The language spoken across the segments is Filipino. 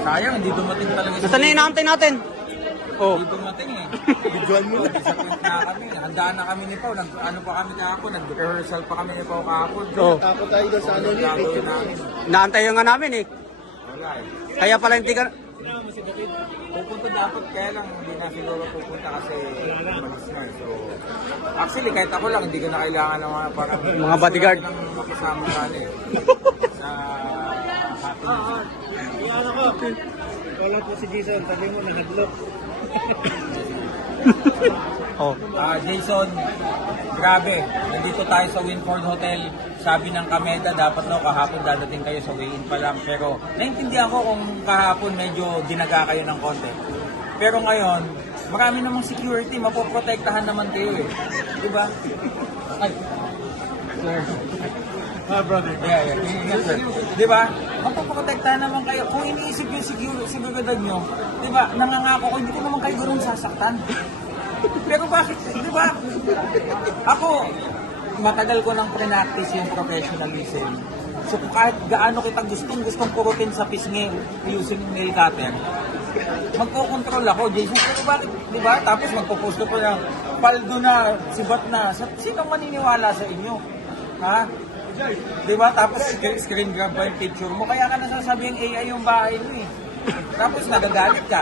Sayang, hindi dumating talaga. Nasaan na inaantay natin? Oh. Hindi dumating eh. Bidyoan mo na. Disappoint na kami. Handaan na kami ni Pao. Ano pa kami kahapon? Nag-rehearsal pa kami ni Pao kahapon. Oh. Takot tayo doon sa ano niya. Gagawin namin. Naantay nga namin eh. Wala eh. Kaya pala hindi ka... Pupunta dapat, kaya lang hindi na siguro pupunta kasi mag-smart. So, actually, kahit ako lang, hindi ko na kailangan ng mga parang... Mga bodyguard. Gusto natin ng makisama ka eh. Sa happiness. Ano ko? Wala po si Jason. Sabi mo, nahadlok. Oh. Jason, grabe. Nandito tayo sa Winford Hotel. Sabi ng Kameda, dapat no, kahapon dadating kayo sa weigh-in pa lang. Pero naintindihan ko kung kahapon medyo dinaga kayo ng konti. Pero ngayon, marami namang security. Mapoprotektahan naman kayo eh. Diba? Ay. Sir. Brother. Yeah. Sir. Diba? Mapoprotektahan naman kayo. Kung iniisip yung seguridad nyo, diba? Nangangako ko, hindi ko naman kayo ganun sasaktan. Pero bakit? Diba? Ako, matagal ko nang pre-practice yung professionalism. So kahit gaano kita gustong kurutin sa pisngi using nail cutter, magko-control ako, Jason. Pero bakit, di ba? Tapos magpo-post ko pa yung paldo na, sibat na. Sino maniniwala sa inyo? Ha? Di ba? Tapos screen grab pa yung picture mo. Kaya ka nasasabi yung AI yung bahay mo eh. Tapos nagagalit ka.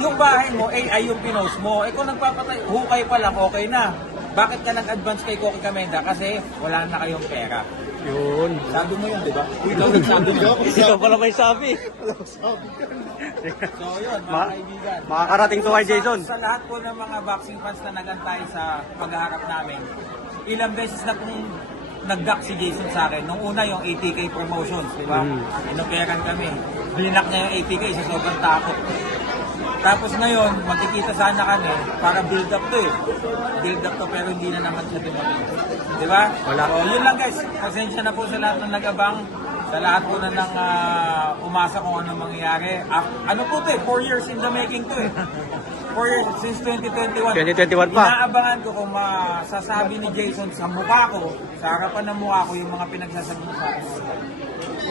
Yung bahay mo, AI yung pinost mo. Eh kung nagpapatay, hukay pa lang, okay na. Bakit ka nag-advance kay Coqui Kameda? Kasi wala na kayong pera. Yun. Sabi mo yun, di ba? Ikaw nagsabi mo. Ikaw pala may sabi. So yun, mga kaibigan. Makakarating to kay Jason. Sa lahat po ng mga boxing fans na nagantay sa paghaharap namin, ilang beses na pong nag-duck si Jason sa akin. Nung una yung ATK promotions, di ba? Inoperan kami. Blinak niya yung ATK sa sobrang takot. Tapos ngayon, magkikita sana kami para build up to eh. Build up to pero hindi na naman siya dumating. Di ba? Wala. So, yun lang guys. Pasensya na po sa lahat ng nag-abang. Sa lahat po na nang umasa kung ano mangyayari. Ano po to eh? 4 years in the making to eh. 4 years since 2021. 2021 pa. Inaabangan ko kung masasabi ni Jason sa mukha ko, sa harapan ng mukha ko yung mga pinagsasabi mo sa akin.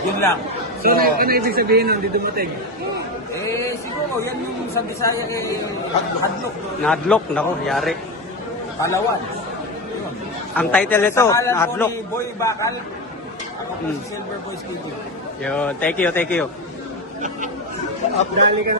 Yun lang. So, ano ibig sabihin ng di dumating? Siguro, yan yung sa Bisaya hadlok. Nahadlok. Nako, yari. Palawan. Yun. Ang title nito, Sa kalan ko Nahadlok. ni Boy Bakal, ako po si Silver Boy Studio. Yun, thank you. Dali ka